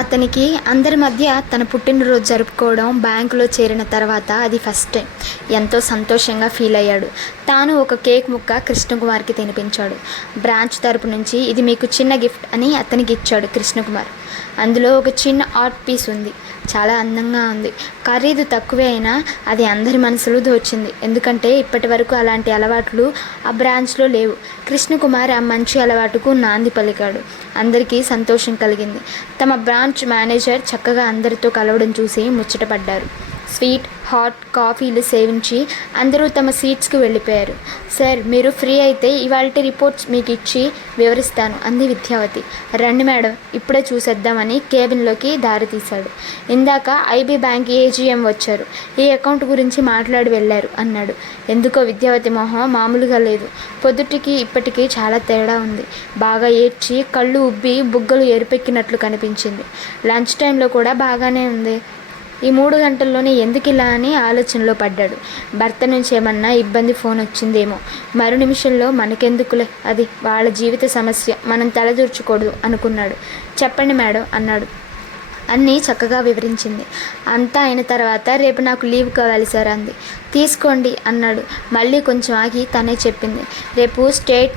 అతనికి అందరి మధ్య తన పుట్టినరోజు జరుపుకోవడం బ్యాంకులో చేరిన తర్వాత అది ఫస్ట్ టైం. ఎంతో సంతోషంగా ఫీల్ అయ్యాడు. తాను ఒక కేక్ ముక్క కృష్ణకుమార్కి తినిపించాడు. బ్రాంచ్ తరపు నుంచి ఇది మీకు చిన్న గిఫ్ట్ అని అతనికి ఇచ్చాడు కృష్ణకుమార్. అందులో ఒక చిన్న ఆర్ట్ పీస్ ఉంది. చాలా అందంగా ఉంది. ఖరీదు తక్కువే అయినా అది అందరి మనసులు దోచింది. ఎందుకంటే ఇప్పటి వరకు అలాంటి అలవాట్లు ఆ బ్రాంచ్లో లేవు. కృష్ణకుమార్ ఆ మంచి అలవాటుకు నాంది పలికాడు. అందరికీ సంతోషం కలిగింది. తమ బ్రాంచ్ మేనేజర్ చక్కగా అందరితో కలవడం చూసి ముచ్చటపడ్డారు. స్వీట్ హాట్ కాఫీలు సేవించి అందరూ తమ సీట్స్కి వెళ్ళిపోయారు. సార్, మీరు ఫ్రీ అయితే ఇవాల్టి రిపోర్ట్స్ మీకు ఇచ్చి వివరిస్తాను అంది విద్యావతి. రండి మేడం, ఇప్పుడే చూసేద్దామని కేబిన్లోకి దారి తీశాడు. ఇందాక ఐబీ బ్యాంక్ ఏజీఎం వచ్చారు. ఈ అకౌంట్ గురించి మాట్లాడి వెళ్ళారు అన్నాడు. ఎందుకో విద్యావతి మొహం మామూలుగా లేదు. పొద్దుటికి ఇప్పటికీ చాలా తేడా ఉంది. బాగా ఏడ్చి కళ్ళు ఉబ్బి బుగ్గలు ఎరుపెక్కినట్లు కనిపించింది. లంచ్ టైంలో కూడా బాగానే ఉంది. ఈ 3 గంటల్లోనే ఎందుకు ఇలా అని ఆలోచనలో పడ్డాడు. భర్త నుంచి ఏమన్నా ఇబ్బంది ఫోన్ వచ్చిందేమో. మరు నిమిషంలో మనకెందుకులే, అది వాళ్ళ జీవిత సమస్య, మనం తలదూర్చకూడదు అనుకున్నాడు. చెప్పండి మేడం అన్నాడు. అన్నీ చక్కగా వివరించింది. అంతా అయిన తర్వాత రేపు నాకు లీవ్ కావాలి సార్ అంది. తీసుకోండి అన్నాడు. మళ్ళీ కొంచెం ఆగి తనే చెప్పింది. రేపు స్టేట్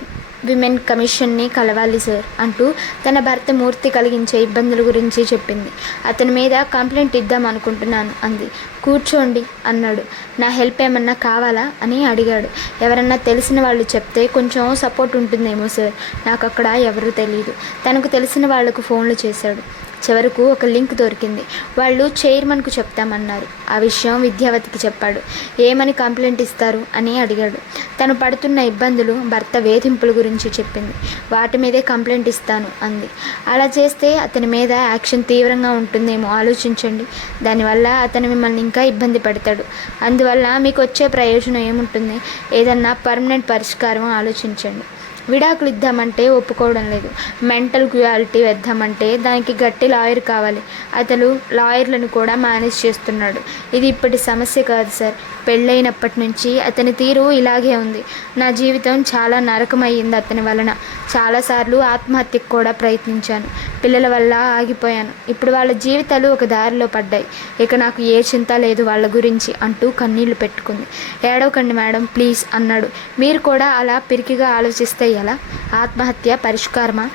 విమెన్ కమిషన్ని కలవాలి సార్ అంటూ తన భర్త మూర్తి కలిగించే ఇబ్బందుల గురించి చెప్పింది. అతని మీద కంప్లైంట్ ఇద్దాం అనుకుంటున్నాను అంది. కూర్చోండి అన్నాడు. నా హెల్ప్ ఏమన్నా కావాలా అని అడిగాడు. ఎవరన్నా తెలిసిన వాళ్ళు చెప్తే కొంచెం సపోర్ట్ ఉంటుందేమో సార్. నాకు అక్కడ ఎవరూ తెలియదు. తనకు తెలిసిన వాళ్లకు ఫోన్లు చేశాడు. చివరకు ఒక లింక్ దొరికింది. వాళ్ళు చైర్మన్కు చెప్తామన్నారు. ఆ విషయం విద్యావతికి చెప్పాడు. ఏమని కంప్లైంట్ ఇస్తారు అని అడిగాడు. తను పడుతున్న ఇబ్బందులు, భర్త వేధింపుల గురించి చెప్పింది. వాటి మీదే కంప్లైంట్ ఇస్తాను అంది. అలా చేస్తే అతని మీద యాక్షన్ తీవ్రంగా ఉంటుందేమో ఆలోచించండి. దానివల్ల అతను మిమ్మల్ని ఇంకా ఇబ్బంది పెడతాడు. అందువల్ల మీకు వచ్చే ప్రయోజనం ఏముంటుంది? ఏదన్నా పర్మనెంట్ పరిష్కారం ఆలోచించండి. విడాకులు ఇద్దామంటే ఒప్పుకోవడం లేదు. మెంటల్ క్వాలిటీ వేద్దామంటే దానికి గట్టి లాయర్ కావాలి. అతను లాయర్లను కూడా మేనేజ్ చేస్తున్నాడు. ఇది ఇప్పటి సమస్య కాదు సార్. పెళ్ళైనప్పటి నుంచి అతని తీరు ఇలాగే ఉంది. నా జీవితం చాలా నరకమయ్యింది అతని వలన. చాలాసార్లు ఆత్మహత్యకు కూడా ప్రయత్నించాను. పిల్లల వల్ల ఆగిపోయాను. ఇప్పుడు వాళ్ళ జీవితాలు ఒక దారిలో పడ్డాయి. ఇక నాకు ఏ చింత లేదు వాళ్ళ గురించి అంటూ కన్నీళ్లు పెట్టుకుంది. ఏడవకండి మేడం ప్లీజ్ అన్నాడు. మీరు కూడా అలా పిరికిగా ఆలోచిస్తే ఎలా? ఆత్మహత్య పరిష్కారమా?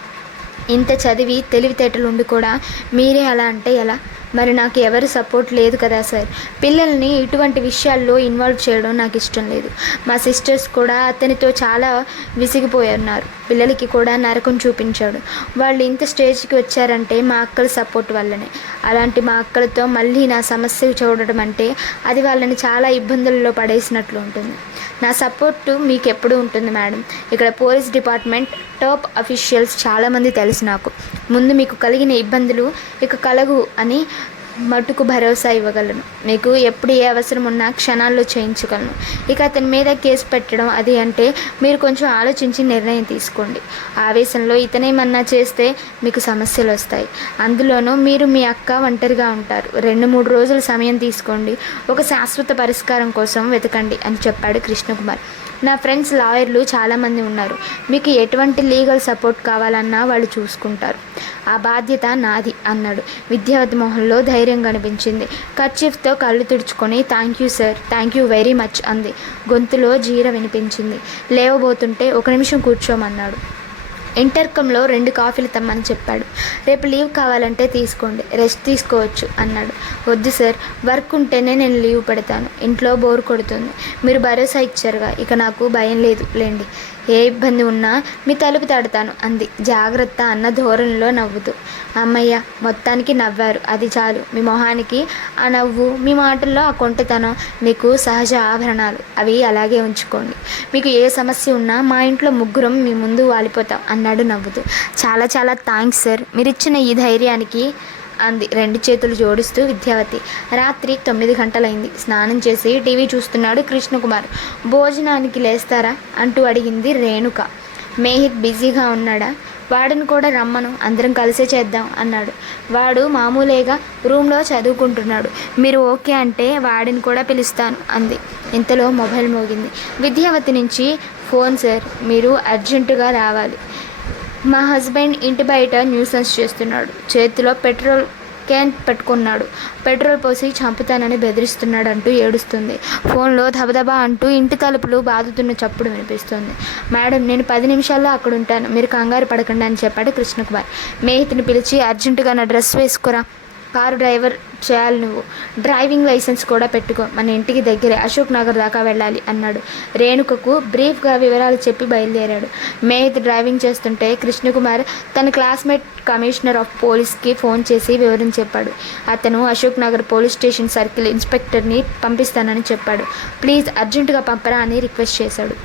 ఇంత చదివి తెలివితేటలు ఉండి కూడా మీరే అలా అంటే ఎలా? మరి నాకు ఎవరు సపోర్ట్ లేదు కదా సార్. పిల్లల్ని ఇటువంటి విషయాల్లో ఇన్వాల్వ్ చేయడం నాకు ఇష్టం లేదు. మా సిస్టర్స్ కూడా అతనితో చాలా విసిగిపోతున్నారు. పిల్లలకి కూడా నరకం చూపించాడు. వాళ్ళు ఇంత స్టేజ్కి వచ్చారంటే మా అక్కల సపోర్ట్ వల్లనే. అలాంటి మా అక్కలతో మళ్ళీ నా సమస్య చూడడం అంటే అది వాళ్ళని చాలా ఇబ్బందుల్లో పడేసినట్లు ఉంటుంది. నా సపోర్టు మీకు ఎప్పుడు ఉంటుంది మేడం. ఇక్కడ పోలీస్ డిపార్ట్మెంట్ టాప్ అఫీషియల్స్ చాలామంది తెలుసు నాకు. ముందు మీకు కలిగిన ఇబ్బందులు ఇక కలగు అని మటుకు భరోసా ఇవ్వగలను. మీకు ఎప్పుడు ఏ అవసరం ఉన్నా క్షణాల్లో చేయించగలను. ఇక అతని మీద కేసు పెట్టడం అది అంటే మీరు కొంచెం ఆలోచించి నిర్ణయం తీసుకోండి. ఆవేశంలో ఇతనేమన్నా చేస్తే మీకు సమస్యలు వస్తాయి. అందులోనూ మీరు మీ అక్క ఒంటరిగా ఉంటారు. 2-3 రోజులు సమయం తీసుకోండి. ఒక శాశ్వత పరిష్కారం కోసం వెతకండి అని చెప్పాడు కృష్ణకుమార్. నా ఫ్రెండ్స్ లాయర్లు చాలామంది ఉన్నారు. మీకు ఎటువంటి లీగల్ సపోర్ట్ కావాలన్నా వాళ్ళు చూసుకుంటారు. ఆ బాధ్యత నాది అన్నాడు. విద్యావతి మొహంలో ధైర్యం కనిపించింది. కర్చీఫ్తో కళ్ళు తుడుచుకొని thank you sir, thank you very much అంది. గొంతులో జీర వినిపించింది. లేవబోతుంటే 1 నిమిషం కూర్చోమన్నాడు. ఇంటర్కంలో 2 కాఫీలు తెమ్మని చెప్పాడు. రేపు లీవ్ కావాలంటే తీసుకోండి, రెస్ట్ తీసుకోవచ్చు అన్నాడు. వద్దు సార్, వర్క్ ఉంటేనే నేను లీవ్ పెడతాను. ఇంట్లో బోర్ కొడుతుంది. మీరు భరోసా ఇచ్చారుగా, ఇక నాకు భయం లేదు లేండి. ఏ ఇబ్బంది ఉన్నా మీ తలుపు తడతాను అంది జాగ్రత్త అన్న ధోరణిలో నవ్వుతూ. అమ్మయ్య, మొత్తానికి నవ్వారు, అది చాలు. మీ మొహానికి ఆ నవ్వు, మీ మాటల్లో ఆ కొంటెతనం మీకు సహజ ఆభరణాలు. అవి అలాగే ఉంచుకోండి. మీకు ఏ సమస్య ఉన్నా మా ఇంట్లో ముగ్గురం మీ ముందు వాలిపోతాం అన్నాడు నవ్వుతూ. చాలా చాలా థ్యాంక్స్ సార్, మీరిచ్చిన ఈ ధైర్యానికి అంది 2 చేతులు జోడిస్తూ విద్యావతి. రాత్రి 9 గంటలైంది. స్నానం చేసి టీవీ చూస్తున్నాడు కృష్ణకుమార్. భోజనానికి లేస్తారా అంటూ అడిగింది రేణుక. మేహిత్ బిజీగా ఉన్నాడా? వాడిని కూడా రమ్మను, అందరం కలిసే చేద్దాం అన్నాడు. వాడు మామూలుగా రూమ్లో చదువుకుంటున్నాడు. మీరు ఓకే అంటే వాడిని కూడా పిలుస్తాను అంది. ఇంతలో మొబైల్ మోగింది. విద్యావతి నుంచి ఫోన్ సార్, మీరు అర్జెంటుగా రావాలి. మా హస్బెండ్ ఇంటి బయట న్యూసెన్స్ చేస్తున్నాడు. చేతిలో పెట్రోల్ క్యాన్ పెట్టుకున్నాడు. పెట్రోల్ పోసి చంపుతానని బెదిరిస్తున్నాడు అంటూ ఏడుస్తుంది. ఫోన్లో దబదబా అంటూ ఇంటి తలుపులు బాదుతున్న చప్పుడు వినిపిస్తుంది. మేడం, నేను 10 నిమిషాల్లో అక్కడ ఉంటాను, మీరు కంగారు పడకండి అని చెప్పాడు కృష్ణకుమార్. మేహితిని పిలిచి అర్జెంటుగా నా డ్రెస్ వేసుకురా, కారు డ్రైవర్ చేయాలి, నువ్వు డ్రైవింగ్ లైసెన్స్ కూడా పెట్టుకో, మన ఇంటికి దగ్గరే అశోక్ నగర్ దాకా వెళ్ళాలి అన్నాడు. రేణుకకు బ్రీఫ్గా వివరాలు చెప్పి బయలుదేరాడు. మేహిత్ డ్రైవింగ్ చేస్తుంటే కృష్ణకుమార్ తన క్లాస్మేట్ కమిషనర్ ఆఫ్ పోలీస్కి ఫోన్ చేసి వివరం చెప్పాడు. అతను Ashok Nagar police station circle ఇన్స్పెక్టర్ని పంపిస్తానని చెప్పాడు. ప్లీజ్ అర్జెంటుగా పంపరా అని రిక్వెస్ట్ చేశాడు.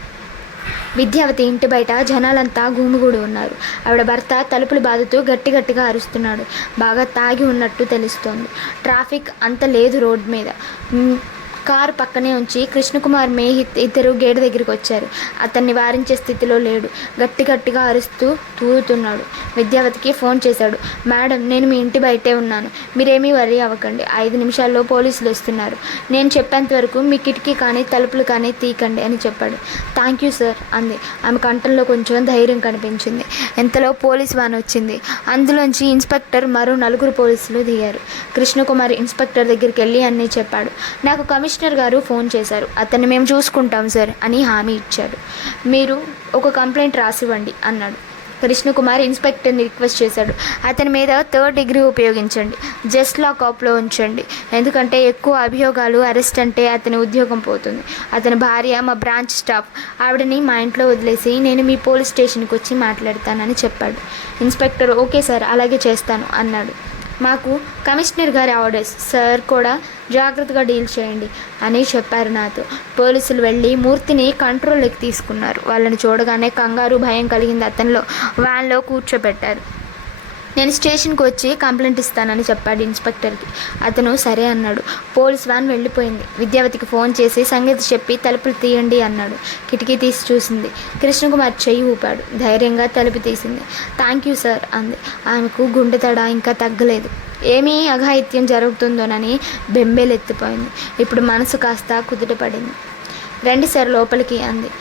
విద్యావతి ఇంటి బయట జనాలంతా గుమిగూడి ఉన్నారు. ఆవిడ భర్త తలుపులు బాదుతూ గట్టిగా అరుస్తున్నాడు. బాగా తాగి ఉన్నట్టు తెలుస్తోంది. ట్రాఫిక్ అంత లేదు రోడ్ మీద. కారు పక్కనే ఉంచి కృష్ణకుమార్, మేహిత్ ఇద్దరు గేటు దగ్గరికి వచ్చారు. అతన్ని వారించే స్థితిలో లేడు. గట్టిగా అరుస్తూ తూగుతున్నాడు. విద్యావతికి ఫోన్ చేశాడు. మేడం, నేను మీ ఇంటి బయటే ఉన్నాను, మీరేమీ వరీ అవ్వకండి, 5 నిమిషాల్లో పోలీసులు వస్తున్నారు, నేను చెప్పేంత వరకు మీ కిటికీ కానీ తలుపులు కానీ తీయకండి అని చెప్పాడు. థ్యాంక్ యూ సార్ అంది. ఆమె కంఠంలో కొంచెం ధైర్యం కనిపించింది. ఇంతలో పోలీస్ వ్యాన్ వచ్చింది. అందులోంచి ఇన్స్పెక్టర్, మరో 4 పోలీసులు దిగారు. కృష్ణకుమార్ ఇన్స్పెక్టర్ దగ్గరికి వెళ్ళి అన్నీ చెప్పాడు. నాకు కమిషనర్ గారు ఫోన్ చేశారు, అతన్ని మేము చూసుకుంటాం సార్ అని హామీ ఇచ్చాడు. మీరు ఒక కంప్లైంట్ రాసివ్వండి అన్నాడు. కృష్ణకుమార్ ఇన్స్పెక్టర్ని రిక్వెస్ట్ చేశాడు. అతని మీద 3rd డిగ్రీ ఉపయోగించండి, జస్ట్ లాకప్లో ఉంచండి, ఎందుకంటే ఎక్కువ అభియోగాలు, అరెస్ట్ అంటే అతని ఉద్యోగం పోతుంది. అతని భార్య మా బ్రాంచ్ స్టాఫ్, ఆవిడని మా ఇంట్లో వదిలేసి నేను మీ పోలీస్ స్టేషన్కి వచ్చి మాట్లాడతానని చెప్పాడు. ఇన్స్పెక్టర్ ఓకే సార్, అలాగే చేస్తాను అన్నాడు. మాకు కమిషనర్ గారి ఆర్డర్స్ సార్, కూడా జాగ్రత్తగా డీల్ చేయండి అని చెప్పారు నాతో. పోలీసులు వెళ్ళి మూర్తిని కంట్రోల్లోకి తీసుకున్నారు. వాళ్ళని చూడగానే కంగారు, భయం కలిగింది అతనిలో. వ్యాన్లో కూర్చోబెట్టారు. నేను స్టేషన్కి వచ్చి కంప్లైంట్ ఇస్తానని చెప్పాడు ఇన్స్పెక్టర్కి. అతను సరే అన్నాడు. పోలీస్ వ్యాన్ వెళ్ళిపోయింది. విద్యావతికి ఫోన్ చేసి సంగతి చెప్పి తలుపులు తీయండి అన్నాడు. కిటికీ తీసి చూసింది. కృష్ణకుమార్ చెయ్యి ఊపాడు. ధైర్యంగా తలుపు తీసింది. థ్యాంక్ యూ సార్ అంది. ఆమెకు గుండె తడ ఇంకా తగ్గలేదు. ఏమీ అఘాయిత్యం జరుగుతుందోనని బెంబేలెత్తిపోయింది. ఇప్పుడు మనసు కాస్త కుదుటపడింది. రండి సార్ లోపలికి అంది.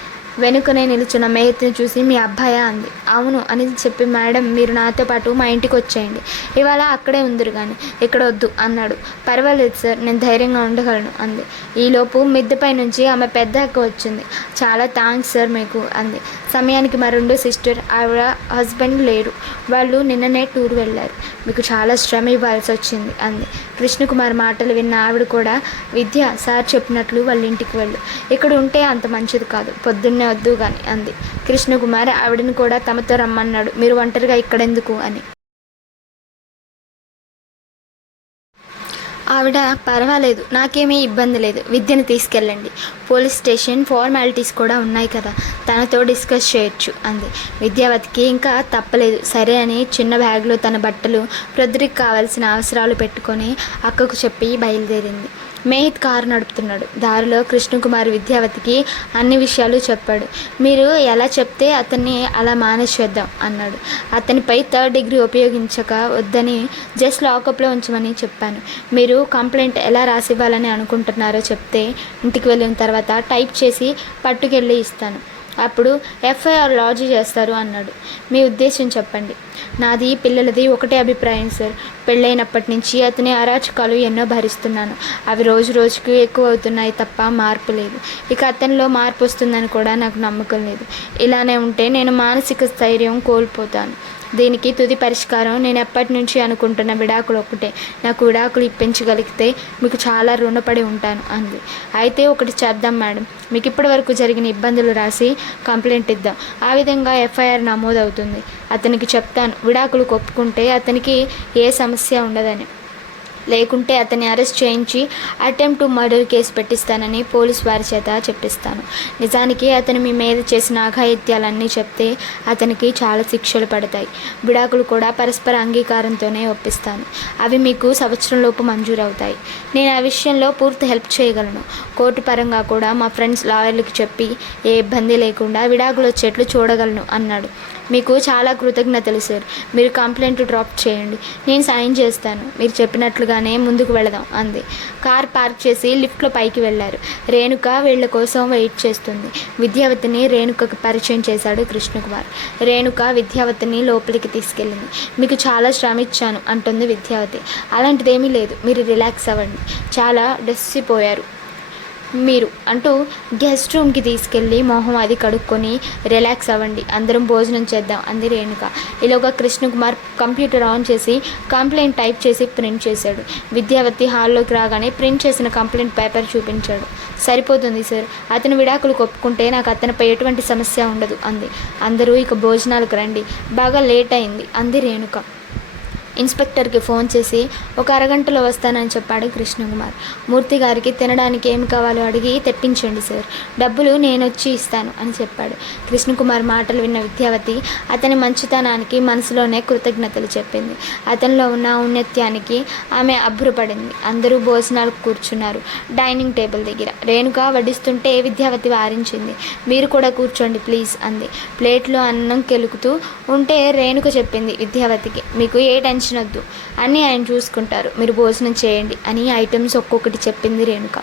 వెనుకనే నిలుచున్న మేహిత్ని చూసి మీ అబ్బాయా అంది. అవును అని చెప్పి, మేడం మీరు నాతో పాటు మా ఇంటికి వచ్చేయండి, ఇవాళ అక్కడే ఉందిరు కానీ ఇక్కడ వద్దు అన్నాడు. పర్వాలేదు సార్, నేను ధైర్యంగా ఉండగలను అంది. ఈలోపు మిద్దెపై నుంచి ఆమె పెద్ద అక్క వచ్చింది. చాలా థ్యాంక్స్ సార్ మీకు అంది. సమయానికి మా 2 సిస్టర్, ఆవిడ హస్బెండ్ లేరు, వాళ్ళు నిన్ననే టూర్ వెళ్ళారు, మీకు చాలా శ్రమ ఇవ్వాల్సి వచ్చింది అంది. కృష్ణకుమార్ మాటలు విన్న ఆవిడ కూడా, విద్య సార్ చెప్పినట్లు వాళ్ళ ఇంటికి వెళ్ళు, ఇక్కడ ఉంటే అంత మంచిది కాదు, పొద్దున్నే వద్దు కానీ అంది. కృష్ణకుమార్ ఆవిడని కూడా తమతో రమ్మన్నాడు. మీరు ఒంటరిగా ఇక్కడెందుకు అని. ఆవిడ పర్వాలేదు, నాకేమీ ఇబ్బంది లేదు, విద్యను తీసుకెళ్ళండి, పోలీస్ స్టేషన్ ఫార్మాలిటీస్ కూడా ఉన్నాయి కదా, తనతో డిస్కస్ చేయొచ్చు అంది. విద్యావతికి ఇంకా తప్పలేదు. సరే అని చిన్న బ్యాగ్లో తన బట్టలు, ప్రొద్దురికి కావాల్సిన అవసరాలు పెట్టుకొని అక్కకు చెప్పి బయలుదేరింది. మేహిత్ కారు నడుపుతున్నాడు. దారిలో కృష్ణకుమార్ విద్యావతికి అన్ని విషయాలు చెప్పాడు. మీరు ఎలా చెప్తే అతన్ని అలా మేనేజ్ చేద్దాం అన్నాడు. అతనిపై 3rd డిగ్రీ ఉపయోగించక వద్దని జస్ట్ లాకప్లో ఉంచమని చెప్పాను. మీరు కంప్లైంట్ ఎలా రాసివ్వాలని అనుకుంటున్నారో చెప్తే ఇంటికి వెళ్ళిన తర్వాత టైప్ చేసి పట్టుకెళ్ళి ఇస్తాను, అప్పుడు ఎఫ్ఐఆర్ లాడ్జ్ చేస్తారు అన్నాడు. మీ ఉద్దేశం చెప్పండి. నాది పిల్లలది ఒకటే అభిప్రాయం సార్. పెళ్ళైనప్పటి నుంచి అతని అరాచకాలు ఎన్నో భరిస్తున్నాను. అవి రోజు రోజుకు ఎక్కువ అవుతున్నాయి తప్ప మార్పు లేదు. ఇక అతనిలో మార్పు వస్తుందని కూడా నాకు నమ్మకం లేదు. ఇలానే ఉంటే నేను మానసిక స్థైర్యం కోల్పోతాను. దీనికి తుది పరిష్కారం నేను ఎప్పటి నుంచి అనుకుంటున్న విడాకులు ఒక్కటే. నాకు విడాకులు ఇప్పించగలిగితే మీకు చాలా రుణపడి ఉంటాను అంది. అయితే ఒకటి చేద్దాం మేడం, మీకు ఇప్పటి వరకు జరిగిన ఇబ్బందులు రాసి కంప్లైంట్ ఇద్దాం, ఆ విధంగా ఎఫ్ఐఆర్ నమోదవుతుంది. అతనికి చెప్తాను, విడాకులు ఒప్పుకుంటే అతనికి ఏ సమస్య ఉండదని, లేకుంటే అతన్ని అరెస్ట్ చేయించి అటెంప్ట్ టు మర్డర్ కేసు పెట్టిస్తానని పోలీస్ వారి చేత చెప్పిస్తాను. నిజానికి అతను మీ మీద చేసిన అఘాయిత్యాలన్నీ చెప్తే అతనికి చాలా శిక్షలు పడతాయి. విడాకులు కూడా పరస్పర అంగీకారంతోనే ఒప్పిస్తాను. అవి మీకు సంవత్సరంలోపు మంజూరవుతాయి. నేను ఆ విషయంలో పూర్తి హెల్ప్ చేయగలను. కోర్టు పరంగా కూడా మా ఫ్రెండ్స్ లాయర్లకు చెప్పి ఏ ఇబ్బంది లేకుండా విడాకులు వచ్చేట్లు చూడగలను అన్నాడు. మీకు చాలా కృతజ్ఞతలు సార్. మీరు కంప్లైంట్ డ్రాప్ చేయండి, నేను సైన్ చేస్తాను. మీరు చెప్పినట్లుగానే ముందుకు వెళదాం అంది. కార్ పార్క్ చేసి లిఫ్ట్లో పైకి వెళ్ళారు. రేణుక వీళ్ళ కోసం వెయిట్ చేస్తుంది. విద్యావతిని రేణుకకు పరిచయం చేశాడు కృష్ణకుమార్. రేణుక విద్యావతిని లోపలికి తీసుకెళ్ళింది. మీకు చాలా శ్రమ ఇచ్చాను అంటుంది విద్యావతి. అలాంటిదేమీ లేదు, మీరు రిలాక్స్ అవ్వండి, చాలా డెస్సిపోయారు మీరు అంటూ గెస్ట్ రూమ్కి తీసుకెళ్ళి మొహం అది కడుక్కొని రిలాక్స్ అవ్వండి, అందరం భోజనం చేద్దాం అంది రేణుక. ఈలోగా కృష్ణకుమార్ కంప్యూటర్ ఆన్ చేసి కంప్లైంట్ టైప్ చేసి ప్రింట్ చేశాడు. విద్యావతి హాల్లోకి రాగానే ప్రింట్ చేసిన కంప్లైంట్ పేపర్ చూపించాడు. సరిపోతుంది సార్, అతను విడాకులు ఒప్పుకుంటే నాకు అతనిపై ఎటువంటి సమస్య ఉండదు అంది. అందరూ ఇక భోజనాలకు రండి, బాగా లేట్ అయింది అంది రేణుక. ఇన్స్పెక్టర్కి ఫోన్ చేసి ఒక అరగంటలో వస్తానని చెప్పాడు కృష్ణకుమార్. మూర్తి గారికి తినడానికి ఏమి కావాలో అడిగి తెప్పించండి సార్, డబ్బులు నేను వచ్చి ఇస్తాను అని చెప్పాడు. కృష్ణకుమార్ మాటలు విన్న విద్యావతి అతని మంచితనానికి మనసులోనే కృతజ్ఞతలు చెప్పింది. అతనిలో ఉన్న ఔన్నత్యానికి ఆమె అబ్బురపడింది. అందరూ భోజనాలకు కూర్చున్నారు డైనింగ్ టేబుల్ దగ్గర. రేణుక వడ్డిస్తుంటే విద్యావతి వారించింది. మీరు కూడా కూర్చోండి ప్లీజ్ అంది. ప్లేట్లో అన్నం కెలుకుతూ ఉంటే రేణుక చెప్పింది విద్యావతికి, మీకు ఏ టెన్షన్ వద్దు, అన్నీ ఆయన చూసుకుంటారు, మీరు భోజనం చేయండి అని ఐటమ్స్ ఒక్కొక్కటి చెప్పింది రేణుక.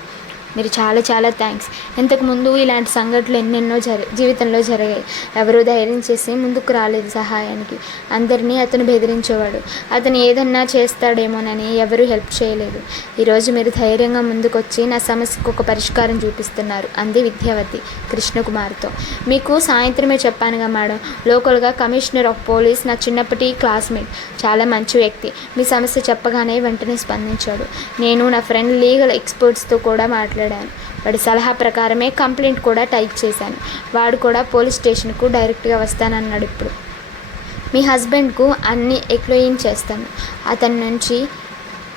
మీరు చాలా చాలా థ్యాంక్స్. ఇంతకుముందు ఇలాంటి సంఘటనలు ఎన్నెన్నో జీవితంలో జరిగాయి. ఎవరూ ధైర్యం చేసి ముందుకు రాలేదు సహాయానికి. అందరినీ అతను బెదిరించేవాడు. అతను ఏదన్నా చేస్తాడేమోనని ఎవరూ హెల్ప్ చేయలేదు. ఈరోజు మీరు ధైర్యంగా ముందుకొచ్చి నా సమస్యకు ఒక పరిష్కారం చూపిస్తున్నారు అంది విద్యావతి కృష్ణకుమార్తో. మీకు సాయంత్రమే చెప్పానుగా మేడం, లోకల్గా కమిషనర్ ఆఫ్ పోలీస్ నా చిన్నప్పటి క్లాస్మేట్, చాలా మంచి వ్యక్తి. మీ సమస్య చెప్పగానే వెంటనే స్పందించాడు. నేను నా ఫ్రెండ్ లీగల్ ఎక్స్పర్ట్స్తో కూడా మాట్లాడాను. వాడి సలహా ప్రకారమే కంప్లైంట్ కూడా టైప్ చేశాను. వాడు కూడా పోలీస్ స్టేషన్కు డైరెక్ట్గా వస్తానన్నాడు. ఇప్పుడు మీ హస్బెండ్కు అన్నీ ఎక్స్ప్లెయిన్ చేస్తాను. అతని నుంచి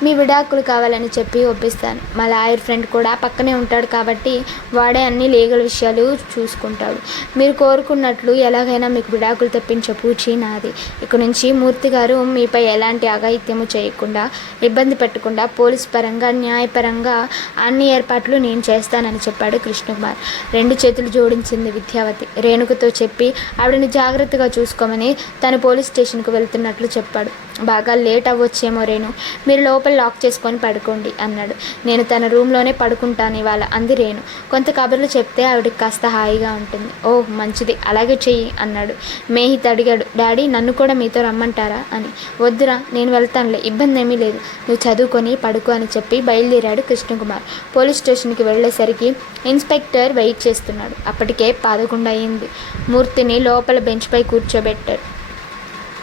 మీ విడాకులు కావాలని చెప్పి ఒప్పిస్తాను. మా లాయర్ ఫ్రెండ్ కూడా పక్కనే ఉంటాడు కాబట్టి వాడే అన్ని లీగల్ విషయాలు చూసుకుంటాడు. మీరు కోరుకున్నట్లు ఎలాగైనా మీకు విడాకులు తెప్పించే పూచి నాది. ఇక నుంచి మూర్తి గారు మీపై ఎలాంటి అఘాయిత్యము చేయకుండా, ఇబ్బంది పెట్టకుండా పోలీస్ పరంగా న్యాయపరంగా అన్ని ఏర్పాట్లు నేను చేస్తానని చెప్పాడు కృష్ణకుమార్. రెండు చేతులు జోడించింది విద్యావతి. రేణుకతో చెప్పి ఆవిడని జాగ్రత్తగా చూసుకోమని తను పోలీస్ స్టేషన్కు వెళ్తున్నట్లు చెప్పాడు. బాగా లేట్ అవ్వచ్చేమో రేణు, మీరు లోపల లాక్ చేసుకొని పడుకోండి అన్నాడు. నేను తన రూమ్లోనే పడుకుంటాను ఇవాళ అంది రేణు. కొంత కబుర్లు చెప్తే ఆవిడకి కాస్త హాయిగా ఉంటుంది. ఓ మంచిది, అలాగే చెయ్యి అన్నాడు. మేహిత్ అడిగాడు, డాడీ నన్ను కూడా మీతో రమ్మంటారా అని. వద్దురా, నేను వెళ్తానులే, ఇబ్బంది ఏమీ లేదు, నువ్వు చదువుకొని పడుకో అని చెప్పి బయలుదేరాడు కృష్ణకుమార్. పోలీస్ స్టేషన్కి వెళ్ళేసరికి ఇన్స్పెక్టర్ వెయిట్ చేస్తున్నాడు. అప్పటికే 11 అయింది. మూర్తిని లోపల బెంచ్పై కూర్చోబెట్టాడు.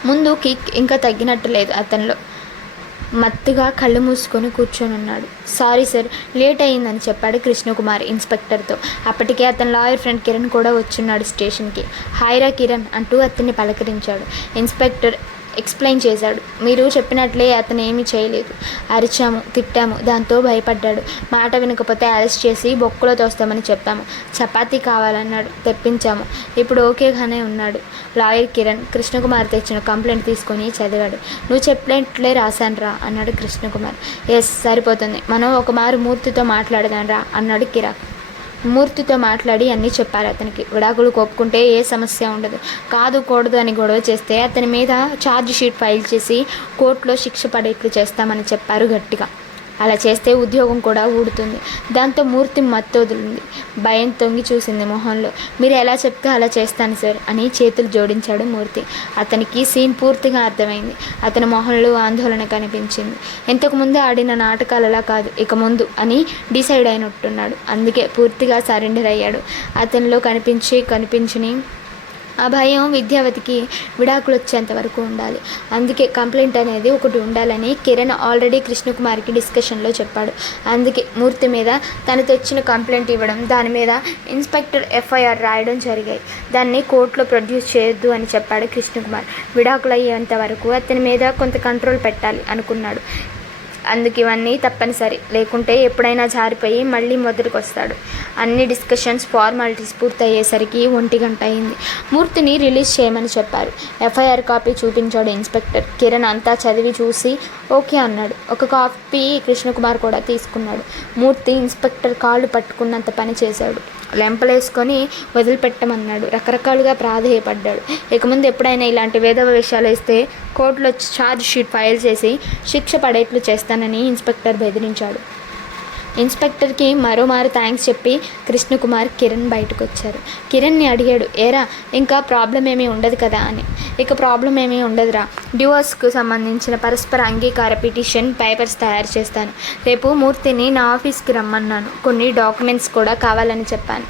ముందు కిక్ ఇంకా తగ్గినట్టు లేదు అతనిలో. మత్తుగా కళ్ళు మూసుకొని కూర్చొని ఉన్నాడు. సారీ సార్, లేట్ అయ్యిందని చెప్పాడు కృష్ణకుమార్ ఇన్స్పెక్టర్తో. అప్పటికే అతని లాయర్ ఫ్రెండ్ కిరణ్ కూడా వచ్చున్నాడు స్టేషన్కి. హాయ్రా కిరణ్ అంటూ అతన్ని పలకరించాడు. ఇన్స్పెక్టర్ ఎక్స్ప్లెయిన్ చేశాడు. మీరు చెప్పినట్లే అతను ఏమీ చేయలేదు. అరిచాము, తిట్టాము, దాంతో భయపడ్డాడు. మాట వినకపోతే అరెస్ట్ చేసి బొక్కలో తోస్తామని చెప్పాము. చపాతీ కావాలన్నాడు, తెప్పించాము. ఇప్పుడు ఓకేగానే ఉన్నాడు. లాయర్ కిరణ్ కృష్ణకుమార్ తెచ్చిన కంప్లైంట్ తీసుకొని చదివాడు. నువ్వు చెప్పినట్లే రాశానురా అన్నాడు కృష్ణకుమార్. ఎస్, సరిపోతుంది, మనం ఒక మారు మూర్తితో మాట్లాడదాంరా అన్నాడు కిరణ్. మూర్తితో మాట్లాడి అన్నీ చెప్పారు అతనికి. విడాకులు ఒప్పుకుంటే ఏ సమస్య ఉండదు, కాదు కూడదు అని గొడవ చేస్తే అతని మీద ఛార్జ్ షీట్ ఫైల్ చేసి కోర్టులో శిక్ష పడేట్లు చేస్తామని చెప్పారు గట్టిగా. అలా చేస్తే ఉద్యోగం కూడా ఊడుతుంది. దాంతో మూర్తి మత్తొదిలింది. భయం తొంగి చూసింది మొహంలో. మీరు ఎలా చెప్తే అలా చేస్తాను సార్ అని చేతులు జోడించాడు మూర్తి. అతనికి సీన్ పూర్తిగా అర్థమైంది. అతని మొహంలో ఆందోళన కనిపించింది. ఇంతకుముందు ఆడిన నాటకాలలా కాదు ఇక ముందు అని డిసైడ్ అయినట్టున్నాడు. అందుకే పూర్తిగా సరెండర్ అయ్యాడు. అతనిలో కనిపించని ఆ భయం విద్యావతికి విడాకులు వచ్చేంత వరకు ఉండాలి. అందుకే కంప్లైంట్ అనేది ఒకటి ఉండాలని కిరణ్ ఆల్రెడీ కృష్ణకుమార్కి డిస్కషన్లో చెప్పాడు. అందుకే మూర్తి మీద తను తెచ్చిన కంప్లైంట్ ఇవ్వడం, దాని మీద ఇన్స్పెక్టర్ ఎఫ్ఐఆర్ రాయడం జరిగాయి. దాన్ని కోర్టులో ప్రొడ్యూస్ చేయొద్దు అని చెప్పాడు కృష్ణకుమార్. విడాకులు అయ్యేంత వరకు అతని మీద కొంత కంట్రోల్ పెట్టాలి అనుకున్నాడు. అందుకు ఇవన్నీ తప్పనిసరి, లేకుంటే ఎప్పుడైనా జారిపోయి మళ్ళీ మొదటికి వస్తాడు. అన్ని డిస్కషన్స్ ఫార్మాలిటీస్ పూర్తయ్యేసరికి 1 గంట అయింది. మూర్తిని రిలీజ్ చేయమని చెప్పారు. ఎఫ్ఐఆర్ కాపీ చూపించాడు ఇన్స్పెక్టర్. కిరణ్ అంతా చదివి చూసి ఓకే అన్నాడు. ఒక కాపీ కృష్ణకుమార్ కూడా తీసుకున్నాడు. మూర్తి ఇన్స్పెక్టర్ కాళ్ళు పట్టుకున్నంత పని చేశాడు. లెంపలేసుకొని వదిలిపెట్టమన్నాడు. రకరకాలుగా ప్రాధేయపడ్డాడు. ఇక ముందు ఎప్పుడైనా ఇలాంటి వేధవ విషయాలు వేస్తే కోర్టులో ఛార్జ్ షీట్ ఫైల్ చేసి శిక్ష పడేట్లు చేస్తానని ఇన్స్పెక్టర్ బెదిరించాడు. ఇన్స్పెక్టర్కి మరోమారు థ్యాంక్స్ చెప్పి కృష్ణకుమార్ కిరణ్ బయటకు వచ్చారు. కిరణ్ని అడిగాడు, ఏరా ఇంకా ప్రాబ్లం ఏమీ ఉండదు కదా అని. ఇక ప్రాబ్లం ఏమీ ఉండదురా, డివోర్స్కు సంబంధించిన పరస్పర అంగీకార పిటిషన్ పేపర్స్ తయారు చేస్తాను. రేపు మూర్తిని నా ఆఫీస్కి రమ్మన్నాను. కొన్ని డాక్యుమెంట్స్ కూడా కావాలని చెప్పాను,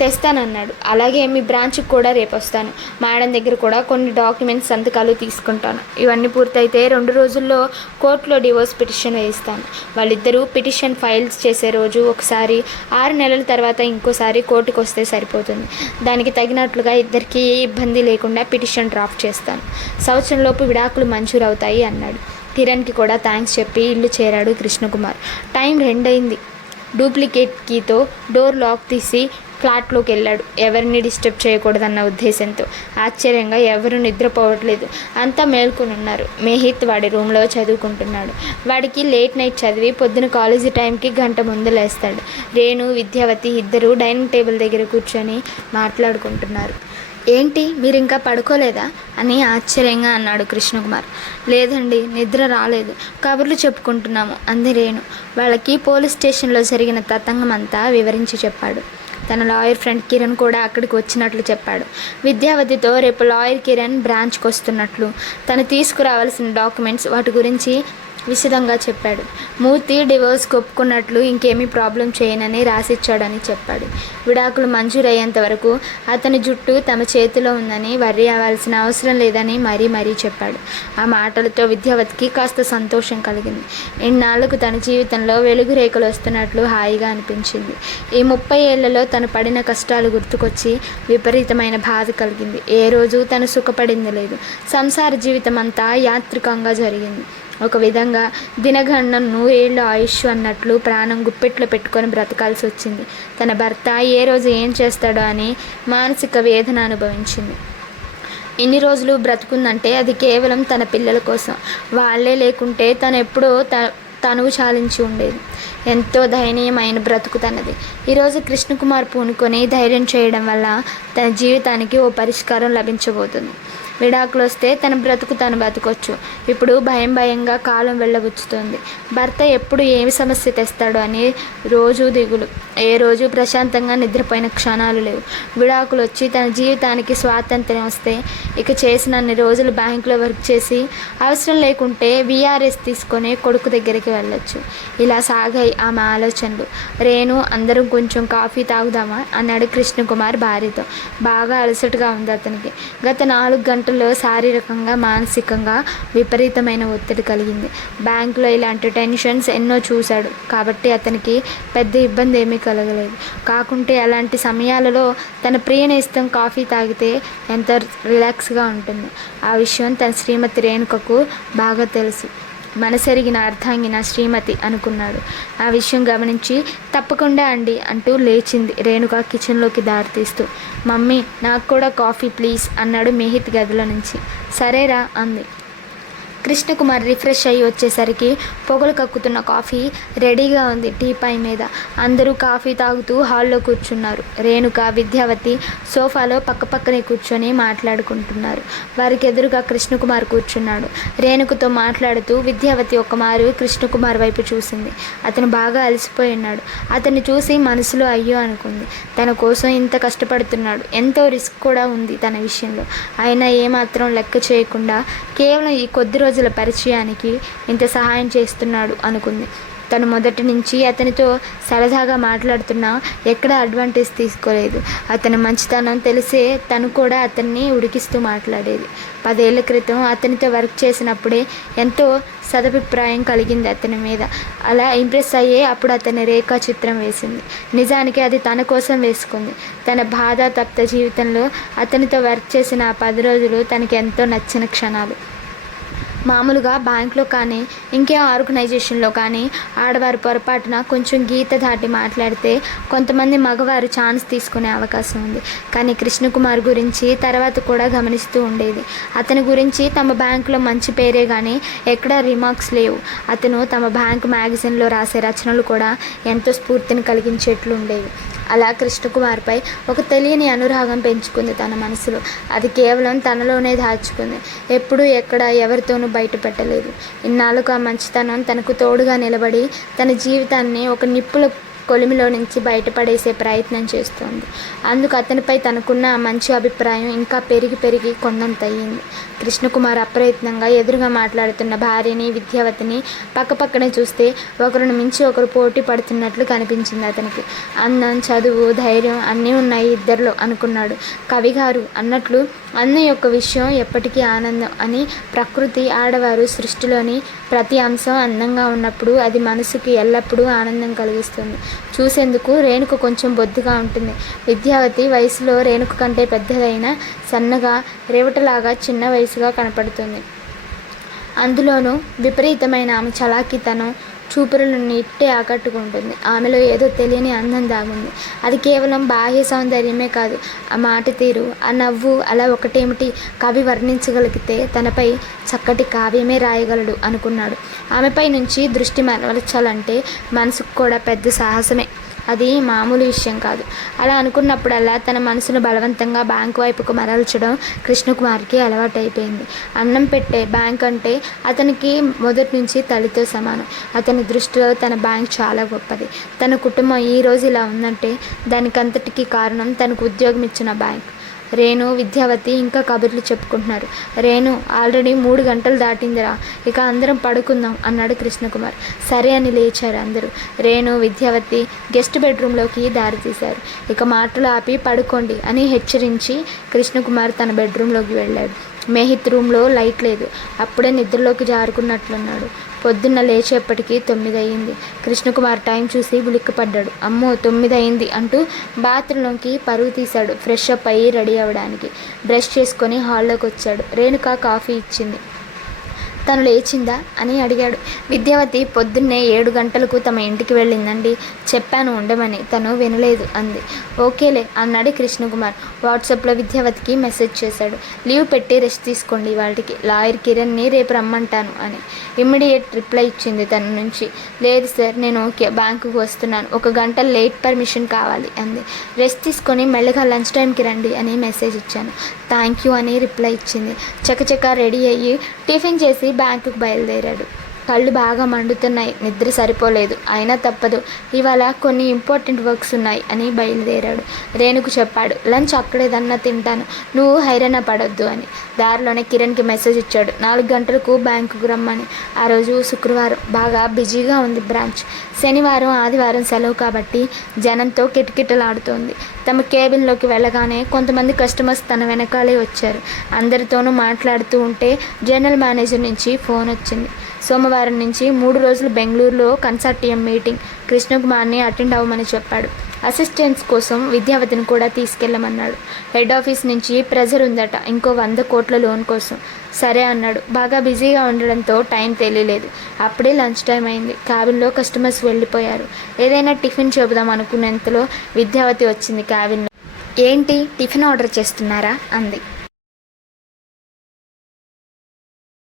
తెస్తానన్నాడు. అలాగే మీ బ్రాంచ్కి కూడా రేపు వస్తాను. మేడం దగ్గర కూడా కొన్ని డాక్యుమెంట్స్ సంతకాలు తీసుకుంటాను. ఇవన్నీ పూర్తయితే 2 రోజుల్లో కోర్టులో డివోర్స్ పిటిషన్ వేయిస్తాను. వాళ్ళిద్దరూ పిటిషన్ ఫైల్స్ చేసే రోజు ఒకసారి, 6 నెలల తర్వాత ఇంకోసారి కోర్టుకు వస్తే సరిపోతుంది. దానికి తగినట్లుగా ఇద్దరికీ ఏ ఇబ్బంది లేకుండా పిటిషన్ డ్రాఫ్ట్ చేస్తాను. సంవత్సరంలోపు విడాకులు మంజూరు అవుతాయి అన్నాడు. కిరణ్కి కూడా థ్యాంక్స్ చెప్పి ఇల్లు చేరాడు కృష్ణకుమార్. టైం 2 అయింది. డూప్లికేట్ కీతో డోర్ లాక్ తీసి ఫ్లాట్లోకి వెళ్ళాడు. ఎవరిని డిస్టర్బ్ చేయకూడదన్న ఉద్దేశంతో. ఆశ్చర్యంగా ఎవరు నిద్రపోవట్లేదు, అంతా మేల్కొని ఉన్నారు. మేహిత్ వాడి రూమ్లో చదువుకుంటున్నాడు. వాడికి లేట్ నైట్ చదివి పొద్దున కాలేజీ టైంకి 1 గంట ముందు లేస్తాడు. రేణు, విద్యావతి ఇద్దరు డైనింగ్ టేబుల్ దగ్గర కూర్చొని మాట్లాడుకుంటున్నారు. ఏంటి మీరు ఇంకా పడుకోలేదా అని ఆశ్చర్యంగా అన్నాడు కృష్ణకుమార్. లేదండి, నిద్ర రాలేదు, కబుర్లు చెప్పుకుంటున్నాము అంది రేణు. వాళ్ళకి పోలీస్ స్టేషన్లో జరిగిన తతంగం అంతా వివరించి చెప్పాడు. తన లాయర్ ఫ్రెండ్ కిరణ్ కూడా అక్కడికి వచ్చినట్లు చెప్పాడు. విద్యావతితో రేపు లాయర్ కిరణ్ బ్రాంచ్కి వస్తున్నట్లు, తను తీసుకురావాల్సిన డాక్యుమెంట్స్ వాటి గురించి విశదంగా చెప్పాడు. మూర్తి డివోర్స్కి ఒప్పుకున్నట్లు, ఇంకేమీ ప్రాబ్లం చేయనని రాసిచ్చాడని చెప్పాడు. విడాకులు మంజూరయ్యేంత వరకు అతని జుట్టు తమ చేతిలో ఉందని వర్రీ అవ్వాల్సిన అవసరం లేదని మరీ చెప్పాడు. ఆ మాటలతో విద్యావతికి కాస్త సంతోషం కలిగింది. ఇన్నాళ్లకు తన జీవితంలో వెలుగు రేఖలు వస్తున్నట్లు హాయిగా అనిపించింది. ఈ 30 ఏళ్లలో తను పడిన కష్టాలు గుర్తుకొచ్చి విపరీతమైన బాధ కలిగింది. ఏ రోజు తను సుఖపడింది లేదు. సంసార జీవితం అంతా యాత్రికంగా జరిగింది. ఒక విధంగా దినగణన 100 ఏళ్ళ ఆయుష్ అన్నట్లు ప్రాణం గుప్పెట్లో పెట్టుకొని బ్రతకాల్సి వచ్చింది. తన భర్త ఏ రోజు ఏం చేస్తాడో అని మానసిక వేదన అనుభవించింది. ఇన్ని రోజులు బ్రతుకుందంటే అది కేవలం తన పిల్లల కోసం. వాళ్ళే లేకుంటే తను ఎప్పుడో తనువు చాలించి ఉండేది. ఎంతో దయనీయమైన బ్రతుకు తనది. ఈరోజు కృష్ణకుమార్ పూనుకొని ధైర్యం చేయడం వల్ల తన జీవితానికి ఓ పరిష్కారం లభించబోతుంది. విడాకులు వస్తే తన బ్రతుకు తను బతకొచ్చు. ఇప్పుడు భయంగా కాలం వెళ్ళబుచ్చుతోంది. భర్త ఎప్పుడు ఏమి సమస్య తెస్తాడో అని రోజు దిగులు. ఏ రోజు ప్రశాంతంగా నిద్రపోయిన క్షణాలు లేవు. విడాకులు వచ్చి తన జీవితానికి స్వాతంత్ర్యం వస్తే ఇక చేసినన్ని రోజులు బ్యాంకులో వర్క్ చేసి అవసరం లేకుంటే VRS తీసుకొని కొడుకు దగ్గరికి వెళ్ళొచ్చు. ఇలా సాగాయి ఆమె ఆలోచనలు. రేణు, అందరం కొంచెం కాఫీ తాగుదామా అన్నాడు కృష్ణకుమార్ భార్యతో. బాగా అలసటగా ఉంది అతనికి. గత 4 గంటల్లో శారీరకంగా మానసికంగా విపరీతమైన ఒత్తిడి కలిగింది. బ్యాంకులో ఇలాంటి టెన్షన్స్ ఎన్నో చూశాడు కాబట్టి అతనికి పెద్ద ఇబ్బంది ఏమీ కలగలేదు. కాకుంటే అలాంటి సమయాలలో తన ప్రియనేస్తం కాఫీ తాగితే ఎంత రిలాక్స్గా ఉంటుందో ఆ విషయం తన శ్రీమతి రేణుకకు బాగా తెలుసు. మనసెరిగిన అర్థాంగిన శ్రీమతి అనుకున్నాడు. ఆ విషయం గమనించి తప్పకుండా అండి అంటూ లేచింది రేణుక కిచెన్లోకి దారితీస్తూ. మమ్మీ, నాకు కూడా కాఫీ ప్లీజ్ అన్నాడు మేహిత్ గదిలో నుంచి. సరేరా అంది. కృష్ణకుమార్ రిఫ్రెష్ అయ్యి వచ్చేసరికి పొగలు కక్కుతున్న కాఫీ రెడీగా ఉంది టీపాయ్ మీద. అందరూ కాఫీ తాగుతూ హాల్లో కూర్చున్నారు. రేణుక, విద్యావతి సోఫాలో పక్కపక్కనే కూర్చొని మాట్లాడుకుంటున్నారు. వారికి ఎదురుగా కృష్ణకుమార్ కూర్చున్నాడు. రేణుకతో మాట్లాడుతూ విద్యావతి ఒకమారు కృష్ణకుమార్ వైపు చూసింది. అతను బాగా అలసిపోయి ఉన్నాడు. అతన్ని చూసి మనసులో అయ్యో అనుకుంది. తన కోసం ఇంత కష్టపడుతున్నాడు, ఎంతో రిస్క్ కూడా ఉంది తన విషయంలో. అయినా ఏమాత్రం లెక్క చేయకుండా కేవలం ఈ కొద్ది రోజుల పరిచయానికి ఇంత సహాయం చేస్తున్నాడు అనుకుంది. తను మొదటి నుంచి అతనితో సరదాగా మాట్లాడుతున్నా ఎక్కడ అడ్వాంటేజ్ తీసుకోలేదు. అతని మంచితనం తెలిసే తను కూడా అతన్ని ఉడికిస్తూ మాట్లాడేది. 10 ఏళ్ల క్రితం అతనితో వర్క్ చేసినప్పుడే ఎంతో సదభిప్రాయం కలిగింది అతని మీద. అలా ఇంప్రెస్ అయ్యే అప్పుడు అతని రేఖా చిత్రం వేసింది. నిజానికి అది తన కోసం వేసుకుంది. తన బాధ తప్త జీవితంలో అతనితో వర్క్ చేసిన ఆ 10 రోజులు తనకి ఎంతో నచ్చిన క్షణాలు. మామూలుగా బ్యాంక్లో కానీ ఇంకే ఆర్గనైజేషన్లో కానీ ఆడవారు పొరపాటున కొంచెం గీత దాటి మాట్లాడితే కొంతమంది మగవారు ఛాన్స్ తీసుకునే అవకాశం ఉంది. కానీ కృష్ణకుమార్ గురించి తర్వాత కూడా గమనిస్తూ ఉండేది. అతని గురించి తమ బ్యాంకులో మంచి పేరే కానీ ఎక్కడా రిమార్క్స్ లేవు. అతను తమ బ్యాంక్ మ్యాగజైన్లో రాసే రచనలు కూడా ఎంతో స్ఫూర్తిని కలిగించేట్లు ఉండేవి. అలా కృష్ణకుమార్పై ఒక తెలియని అనురాగం పెంచుకుంది తన మనసులో. అది కేవలం తనలోనే దాచుకుంది. ఎప్పుడూ ఎక్కడ ఎవరితోనూ బయట పెట్టలేదు. ఇన్నాళ్ళకు ఆ మంచితనం తనకు తోడుగా నిలబడి తన జీవితాన్ని ఒక నిప్పుల కొలిమిలో నుంచి బయటపడేసే ప్రయత్నం చేస్తోంది. అందుకు అతనిపై తనకున్న మంచి అభిప్రాయం ఇంకా పెరిగి కొండంత అయ్యింది. కృష్ణకుమార్ అప్రయత్నంగా ఎదురుగా మాట్లాడుతున్న భార్యని, విద్యావతిని పక్కపక్కనే చూస్తే ఒకరిని మించి ఒకరు పోటీ పడుతున్నట్లు కనిపించింది అతనికి. అందం, చదువు, ధైర్యం అన్నీ ఉన్నాయి ఇద్దరిలో అనుకున్నాడు. కవిగారు అన్నట్లు అందం యొక్క విషయం ఎప్పటికీ ఆనందం అని. ప్రకృతి, ఆడవారు సృష్టిలోని ప్రతి అంశం అందంగా ఉన్నప్పుడు అది మనసుకి ఎల్లప్పుడూ ఆనందం కలిగిస్తుంది. చూసేందుకు రేణుక కొంచెం బొద్దుగా ఉంటుంది. విద్యావతి వయసులో రేణుక కంటే పెద్దదైన సన్నగా, రేవటలాగా చిన్న వయసుగా కనపడుతుంది. అందులోనూ విపరీతమైన ఆమె చలాకీతనం చూపులను ఇట్టే ఆకట్టుకుంటుంది. ఆమెలో ఏదో తెలియని అందం దాగుంది. అది కేవలం బాహ్య సౌందర్యమే కాదు. ఆ మాట తీరు, ఆ నవ్వు అలా ఒకటేమిటి కవి వర్ణించగలిగితే తనపై చక్కటి కావ్యమే రాయగలడు అనుకున్నాడు. ఆమెపై నుంచి దృష్టి మరల్చాలంటే మనసుకు కూడా పెద్ద సాహసమే. అది మామూలు విషయం కాదు. అలా అనుకున్నప్పుడల్లా తన మనసును బలవంతంగా బ్యాంకు వైపుకు మరల్చడం కృష్ణకుమార్కి అలవాటైపోయింది. అన్నం పెట్టే బ్యాంక్ అంటే అతనికి మొదటి నుంచి తల్లితో సమానం. అతని దృష్టిలో తన బ్యాంక్ చాలా గొప్పది. తన కుటుంబం ఈరోజు ఇలా ఉందంటే దానికంతటికీ కారణం తనకు ఉద్యోగం ఇచ్చిన బ్యాంక్. రేణు, విద్యావతి ఇంకా కబుర్లు చెప్పుకుంటున్నారు. రేణు, ఆల్రెడీ 3 గంటలు దాటిందిరా, ఇక అందరం పడుకుందాం అన్నాడు కృష్ణకుమార్. సరే అని లేచారు అందరూ. రేణు, విద్యావతి గెస్ట్ బెడ్రూమ్లోకి దారి తీశారు. ఇక మాటలు ఆపి పడుకోండి అని హెచ్చరించి కృష్ణకుమార్ తన బెడ్రూమ్లోకి వెళ్ళాడు. మేహిత్ రూమ్లో లైట్ లేదు. అప్పుడే నిద్రలోకి జారుకున్నట్లున్నాడు. పొద్దున్న లేచేపటికి 9 అయింది. కృష్ణకుమార్ టైం చూసి ఉలిక్కిపడ్డాడు. అమ్మో 9 అయింది అంటూ బాత్రూంలోకి పరుగు తీశాడు. ఫ్రెష్ అప్ అయ్యి రెడీ అవ్వడానికి. బ్రష్ చేసుకొని హాల్లోకి వచ్చాడు. రేణుక కాఫీ ఇచ్చింది. తను లేచిందా అని అడిగాడు. విద్యావతి పొద్దున్నే 7 గంటలకు తమ ఇంటికి వెళ్ళిందండి. చెప్పాను ఉండమని, తను వినలేదు అంది. ఓకేలే అన్నాడు కృష్ణకుమార్. వాట్సాప్లో విద్యావతికి మెసేజ్ చేశాడు. లీవ్ పెట్టి రెస్ట్ తీసుకోండి వాళ్ళకి, లాయర్ కిరణ్ని రేపు రమ్మంటాను అని. ఇమ్మీడియట్ రిప్లై ఇచ్చింది తన నుంచి. లేదు సార్, నేను ఓకే, బ్యాంకుకు వస్తున్నాను, 1 గంట లేట్ పర్మిషన్ కావాలి అంది. రెస్ట్ తీసుకొని మెల్లగా లంచ్ టైంకి రండి అని మెసేజ్ ఇచ్చాను. థ్యాంక్ యూ అని రిప్లై ఇచ్చింది. చకచకా రెడీ అయ్యి టిఫిన్ చేసి బ్యాంకుకు బయలుదేరాడు. కళ్ళు బాగా మండుతున్నాయి. నిద్ర సరిపోలేదు. అయినా తప్పదు, ఇవాళ కొన్ని ఇంపార్టెంట్ వర్క్స్ ఉన్నాయి అని బయలుదేరాడు. రేణుకు చెప్పాడు, లంచ్ అక్కడేదన్నా తింటాను, నువ్వు హైరాణ పడొద్దు అని. దారిలోనే కిరణ్కి మెసేజ్ ఇచ్చాడు, 4 గంటలకు బ్యాంకుకు రమ్మని. ఆ రోజు శుక్రవారం, బాగా బిజీగా ఉంది బ్రాంచ్. శనివారం, ఆదివారం సెలవు కాబట్టి జనంతో కిటకిటలాడుతోంది. తమ కేబిన్లోకి వెళ్ళగానే కొంతమంది కస్టమర్స్ తన వెనకాలే వచ్చారు. అందరితోనూ మాట్లాడుతూ ఉంటే జనరల్ మేనేజర్ నుంచి ఫోన్ వచ్చింది. సోమవారం నుంచి 3 రోజులు బెంగళూరులో కన్సార్టియం మీటింగ్. కృష్ణకుమార్ని అటెండ్ అవ్వమని చెప్పాడు. అసిస్టెంట్స్ కోసం విద్యావతిని కూడా తీసుకెళ్ళమన్నాడు. హెడ్ ఆఫీస్ నుంచి ప్రెజర్ ఉందట, ఇంకో 100 కోట్ల లోన్ కోసం. సరే అన్నాడు. బాగా బిజీగా ఉండడంతో టైం తెలియలేదు. అప్పుడే లంచ్ టైం అయింది. క్యాబిన్లో కస్టమర్స్ వెళ్ళిపోయారు. ఏదైనా టిఫిన్ చెబుదాం అనుకునేంతలో విద్యావతి వచ్చింది క్యాబిన్లో. ఏంటి టిఫిన్ ఆర్డర్ చేస్తున్నారా అంది.